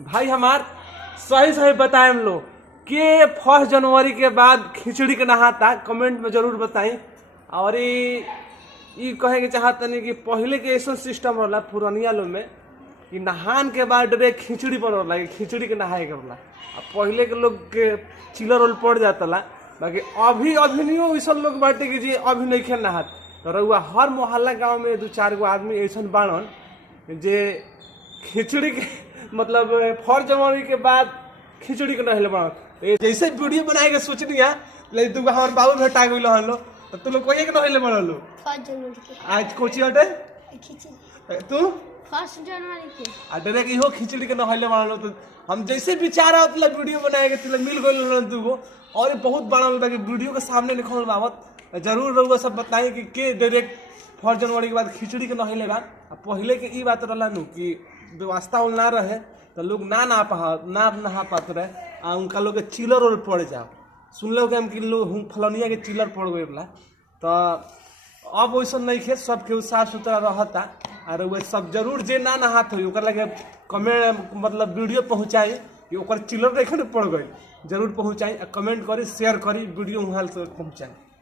भाई हमार सही सही बताए हम लोग कि 1 जनवरी के बाद खिचड़ी के नहाता कमेंट में जरूर बताई। और ये कहे के चाहते नहीं कि पहले के ऐसा सिस्टम रहा पुरानिया लोग में कि नहान के बाद डरे खिचड़ी बन रहा खिचड़ी के नहाए के रहा। पहले के लोग के चिलर रोल पड़ जाता ला। बाकी अभी नहीं वैसा लोग बाटे कि जी अभी नहीं खेल नहात तो रहुआ हर मोहल्ला गांव में 2-4 गो आदमी ऐसा बाड़न जे खिचड़ी के मतलब 4 जनवरी के बाद खिचड़ी के नहले बाड़न। जैसे वीडियो बनाए के सोचनी है लेकिन तू हमारे बाबू भेटा गई हलो तो तू लोग कोई के नहले बाड़न लो 1 जनवरी के आज कोची हटे खिचड़ी तू 1 जनवरी के डरे कि हो खिचड़ी के नहले बाड़न तो हम जैसे विचार मतलब वीडियो बनाए के तुला मिल गई तू को और बहुत बड़ा बाकी वीडियो के सामने निकल बाबत जरूर रहुआ सब बताएं कि डायरेक्ट 4 जनवरी के बाद खिचड़ी के नहले बा। पहले के ई बात रहा नु कि व्यवस्था ना रहे तो लोग ना नहा पाते रहे आ उनका लोग के चिलर और पड़ जाओ सुन लो कि हम कि लोग फलनिया के चिलर पड़ गए तो अब वैसा नहीं खे सब के साफ सुथरा रहता और वह सब जरूर जे ना नहात हो लगे कमेंट मतलब वीडियो पहुँचाई कि ओकर चिलर देखे पड़ गई जरूर पहुँचाई कमेंट करी शेयर करी वीडियो वहाँ तक पहुँचाई।